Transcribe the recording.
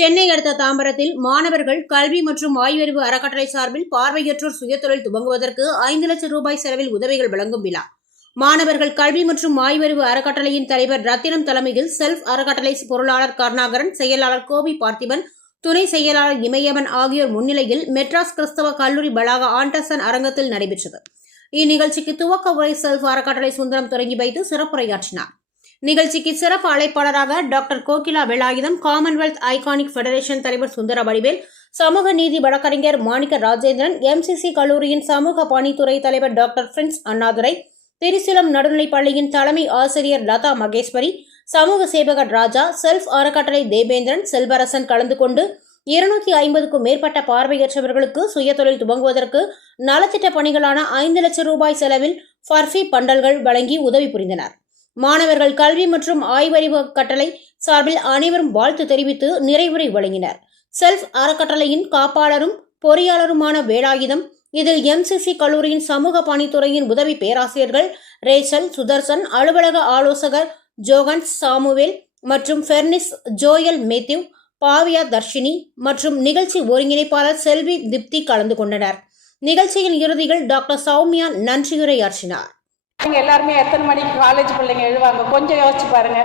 சென்னை அடுத்த தாம்பரத்தில் மாணவர்கள் கல்வி மற்றும் ஆய்வறிவு அறக்கட்டளை சார்பில் பார்வையற்றோர் சுயதொழில் துவங்குவதற்கு 5 லட்சம் ரூபாய் செலவில் உதவிகள் வழங்கும் விழா. மாணவர்கள் கல்வி மற்றும் ஆய்வறிவு அறக்கட்டளையின் தலைவர் ரத்தினம் தலைமையில் செல்ஃப் அறக்கட்டளை பொருளாளர் கருணாகரன், செயலாளர் கோபி பார்த்திபன், துணை செயலாளர் இமயவன் ஆகியோர் முன்னிலையில் மெட்ராஸ் கிறிஸ்தவ கல்லூரி வளாக ஆண்டர்சன் அரங்கத்தில் நடைபெற்றது. இந்நிகழ்ச்சிக்கு துவக்க உரை செல்ஃப் அறக்கட்டளை சுந்தரம் தொடங்கி வைத்து சிறப்புரையாற்றினார். நிகழ்ச்சிக்கு சிறப்பு அழைப்பாளராக doctor Kokila Velayudham, Commonwealth iconic federation தலைவர் சுந்தர வடிவேல், சமூக நீதி வழக்கறிஞர் மாணிக்க ராஜேந்திரன், MCC கல்லூரியின் சமூக பணித்துறை தலைவர் டாக்டர் பிரின்ஸ் அண்ணாதுரை, திரிசூலம் நடுநிலைப் பள்ளியின் தலைமை ஆசிரியர் லதா மகேஸ்வரி, சமூக சேவகர் ராஜா, செல்ஃப் அறக்கட்டளை தேபேந்திரன், செல்வரசன் கலந்து கொண்டு 250க்கும் மேற்பட்ட பார்வையற்றவர்களுக்கு சுயதொழில் துவங்குவதற்கு நலத்திட்ட பணிகளான 5 லட்சம் ரூபாய் செலவில் ஃபர்ஃபி பண்டல்கள் வழங்கி உதவி புரிந்தனர். மாணவர்கள் கல்வி மற்றும் ஆய்வறிவு கட்டளை சார்பில் அனைவரும் வாழ்த்து தெரிவித்து நிறைவுரை வழங்கினர். செல்ஃப் அறக்கட்டளையின் காப்பாளரும் பொறியாளருமான வேலாயுதம், இதில் MCC கல்லூரியின் சமூக பணித்துறையின் உதவி பேராசிரியர்கள் ரேச்சல், சுதர்சன், அலுவலக ஆலோசகர் ஜோகன்ஸ் சாமுவேல் மற்றும் பெர்னிஸ், ஜோயல் மேத்யூ, பாவியா தர்ஷினி மற்றும் நிகழ்ச்சி ஒருங்கிணைப்பாளர் செல்வி திப்தி கலந்து கொண்டனர். நிகழ்ச்சியின் இறுதியில் டாக்டர் சௌமியா நன்றியுரையாற்றினார். எல்லாருமே எத்தனை மணிக்கு காலேஜ் பிள்ளைங்க எழுவாங்க கொஞ்சம் யோசிச்சு பாருங்க.